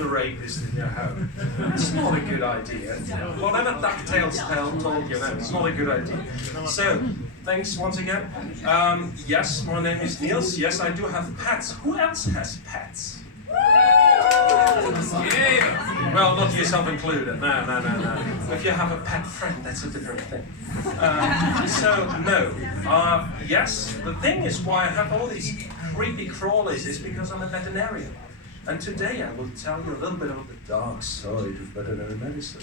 found a rapist in your home. It's not a good idea. Whatever DuckTales told you, it's not a good idea. So, thanks once again. Yes, my name is Niels. Yes, I do have pets. Who else has pets? Yeah. Well, not yourself included. No. If you have a pet friend, that's a different thing. So, no. Yes, the thing is why I have all these creepy crawlies is because I'm a veterinarian. And today I will tell you a little bit about the dark side of veterinary medicine.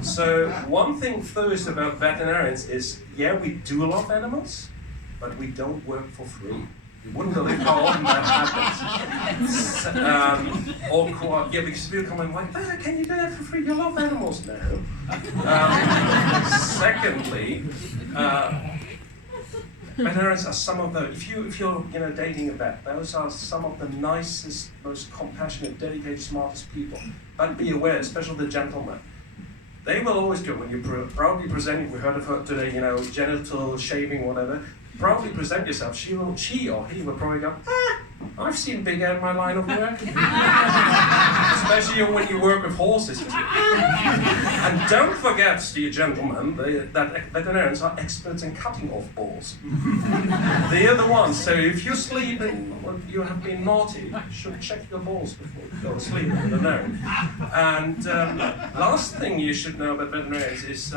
So, one thing first about veterinarians is, yeah, we do love animals, but we don't work for free. You wouldn't believe how often that happens. Yeah, because people come in like, can you do that for free? You love animals. No. Secondly, veterinarians are some of the, if you're dating a vet, those are some of the nicest, most compassionate, dedicated, smartest people. But be aware, especially the gentlemen. They will always go, when you're proudly presenting, we heard of her today, genital shaving, whatever, proudly present yourself, she or he will probably go, I've seen bigger in my line of work. Especially when you work with horses. And don't forget, dear gentlemen, that veterinarians are experts in cutting off balls. They are the ones, so if you sleep and you have been naughty, you should check your balls before you go to sleep. And last thing you should know about veterinarians is,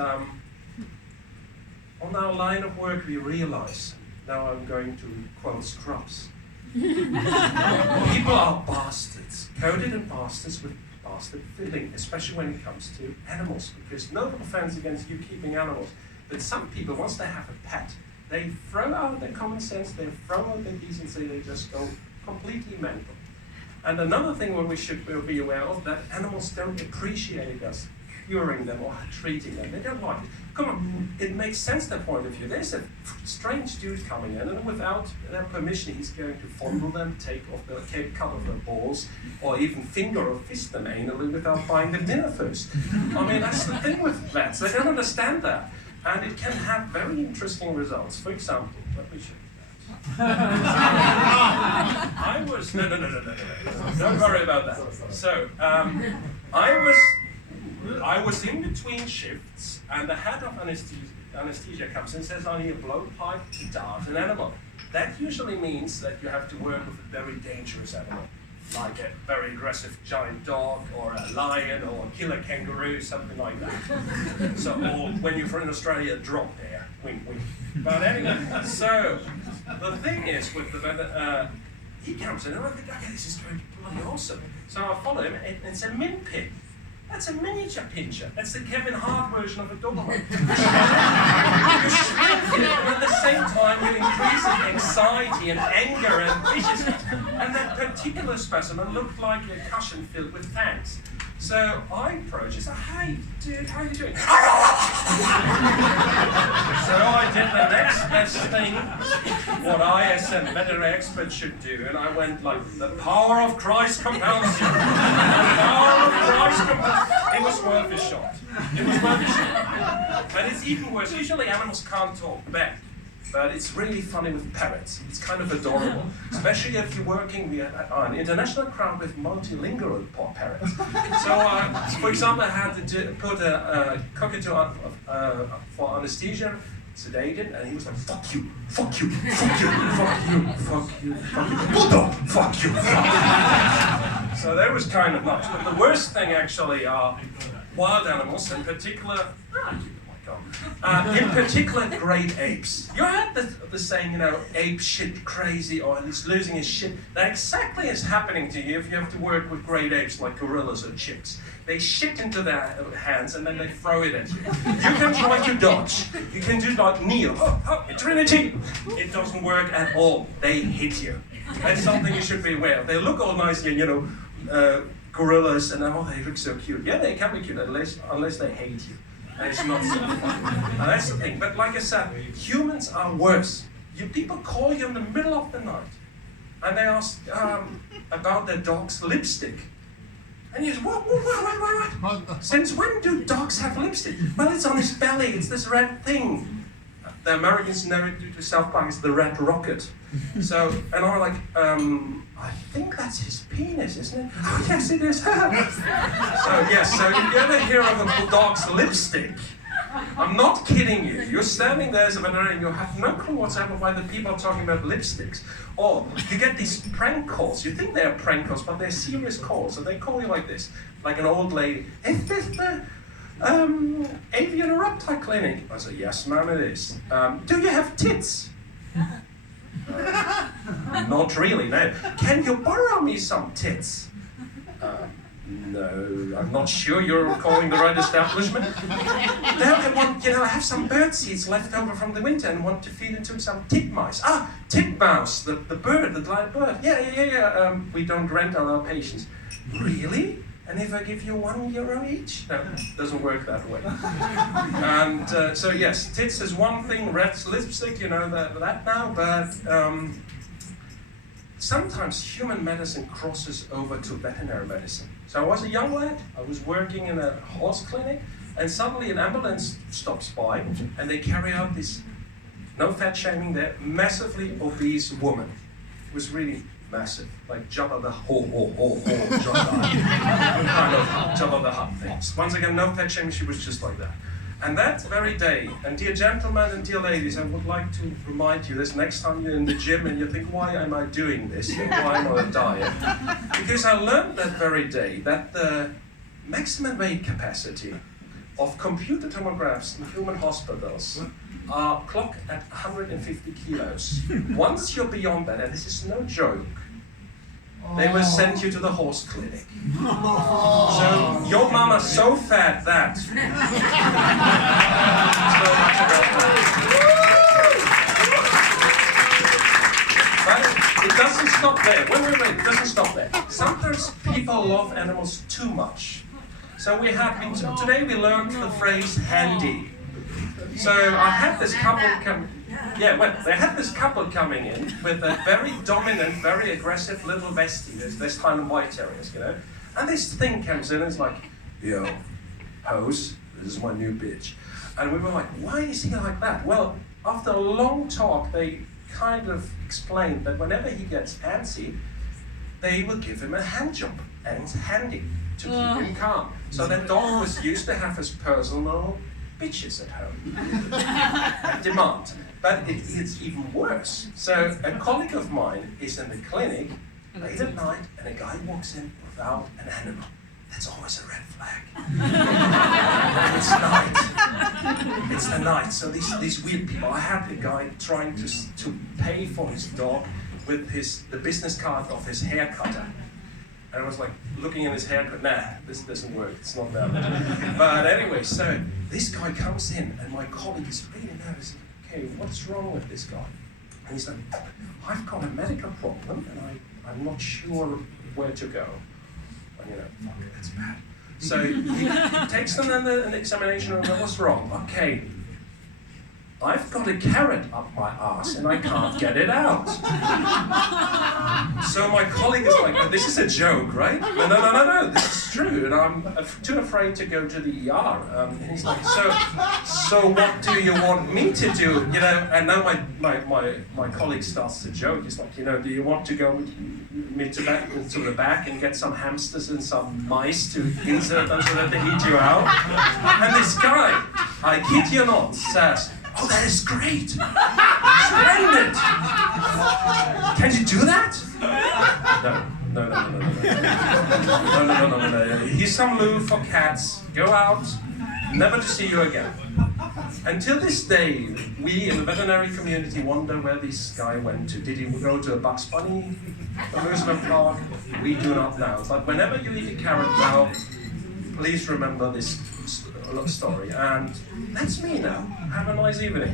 on our line of work, we realize, now I'm going to quote Scrubs, people are bastards, coded and bastards with bastard feeling, especially when it comes to animals, because no offense against you keeping animals, but some people, once they have a pet, they throw out their common sense, they throw out their decency, they just go completely mental. And another thing we should be aware of, that animals don't appreciate us curing them or treating them. They don't like it. Come on, it makes sense their point of view. There's a strange dude coming in, and without their permission, he's going to fondle them, take off the cut off their balls, or even finger or fist them anally without buying them dinner first. I mean, that's the thing with vets. They don't understand that, and it can have very interesting results. For example, let me show you that. I was no. Don't worry about that. So I was in between shifts, and the head of anesthesia comes and says, I need a blowpipe to dart an animal. That usually means that you have to work with a very dangerous animal, like a very aggressive giant dog, or a lion, or a killer kangaroo, something like that. So, or when you're in Australia, drop there, wink, wink. But anyway, so the thing is with the he comes in, and I think, okay, this is going to be bloody awesome. So I follow him, and it's a min pig. That's a miniature pincher. That's the Kevin Hart version of a Doberman. You shrink it, and at the same time you increase anxiety and anger and viciousness. And that particular specimen looked like a cushion filled with fangs. So I approached and said, hey, dude, how are you doing? So I did the next best thing, what I as a veterinary expert should do, and I went like, the power of Christ compels you. The power of Christ compels you. It was worth a shot. It was worth a shot. But it's even worse. Usually animals can't talk back. But it's really funny with parrots. It's kind of adorable, especially if you're working with an international crowd with multilingual parrots. So, for example, I had to put a cockatoo on for anesthesia, sedated, and he was like, fuck you, fuck you, fuck you, fuck you, fuck you, fuck you, Buddha, fuck you, fuck you. So that was kind of nice. But the worst thing actually are wild animals, in particular, in particular, great apes. You heard the saying, ape shit crazy, or he's losing his shit. That exactly is happening to you if you have to work with great apes like gorillas or chimps. They shit into their hands and then they throw it at you. You can try to dodge. You can do like Neo. Trinity. It doesn't work at all. They hit you. That's something you should be aware of. They look all nice, gorillas, and they look so cute. Yeah, they can be cute unless they hate you. And it's not so fun. Now that's the thing. But like I said, humans are worse. People call you in the middle of the night, and they ask about their dog's lipstick. And you say, what? Since when do dogs have lipstick? Well, it's on his belly. It's this red thing. the Americans narrate to Salzburg is the Red Rocket. So, and I'm like, I think that's his penis, isn't it? Oh yes, it is. So yes, so if you ever hear of a bulldog's lipstick, I'm not kidding you. You're standing there as a veterinarian and you have no clue whatsoever why the people are talking about lipsticks. Or you get these prank calls. You think they're prank calls, but they're serious calls. So they call you like this, like an old lady. Is this the avian reptile clinic? I say, yes, ma'am, it is. Do you have tits? Not really, no. Can you borrow me some tits? No, I'm not sure you're calling the right establishment. No, I want, I have some bird seeds left over from the winter and want to feed into some titmice. Ah, titmouse, the bird, the live bird. Yeah. We don't rent on our patients. Really? And if I give you €1 each? No, it doesn't work that way. And so yes, tits is one thing, red lipstick, you know that now, but sometimes human medicine crosses over to veterinary medicine. So I was a young lad, I was working in a horse clinic, and suddenly an ambulance stops by, and they carry out this, no fat shaming there, massively obese woman. It was really massive, like Jabba the Jabba, kind of Jabba the Hutt things. Once again, no fat shaming, she was just like that. And that very day, and dear gentlemen and dear ladies, I would like to remind you this next time you're in the gym and you think, why am I doing this? And why am I on a diet? Because I learned that very day that the maximum weight capacity of computer tomographs in human hospitals are clocked at 150 kilos. Once you're beyond that, and this is no joke, they will send you to the horse clinic. So your mama's so fat that. But it doesn't stop there. Wait, it doesn't stop there. Sometimes people love animals too much. So today we learned the phrase handy. So I had this couple they had this couple coming in with a very dominant, very aggressive little vestie, this Highland White Terriers, And this thing comes in and it's like, yo, hose, this is my new bitch. And we were like, why is he like that? Well, after a long talk, they kind of explained that whenever he gets antsy, they will give him a hand job, and it's handy to keep him calm. So that dog was used to have his personal bitches at home and demand. But it's even worse. So a colleague of mine is in the clinic late at night and a guy walks in without an animal. That's always a red flag. It's night. It's the night. So these weird people. I had the guy trying to pay for his dog with the business card of his hair cutter. And I was like looking at his haircut, nah, this doesn't work, it's not that. But anyway, so this guy comes in and my colleague is really nervous. Okay, what's wrong with this guy? And he's like, I've got a medical problem and I'm not sure where to go. And fuck, that's bad. So he takes them in an examination and what's wrong? Okay, I've got a carrot up my ass and I can't get it out. So my colleague is like, this is a joke, right? No, this is true. And I'm too afraid to go to the ER. And he's like, so what do you want me to do? And now my colleague starts to joke. He's like, do you want to go with me to the back and get some hamsters and some mice to insert them so that they eat you out? And this guy, I kid you not, says, oh, that is great! Splendid! Can you do that? No. Here's some lube for cats. Go out, never to see you again. Until this day, we in the veterinary community wonder where this guy went to. Did he go to a Bugs Bunny amusement park? We do not know. But whenever you eat a carrot now, please remember this story. And that's me now. Have a nice evening.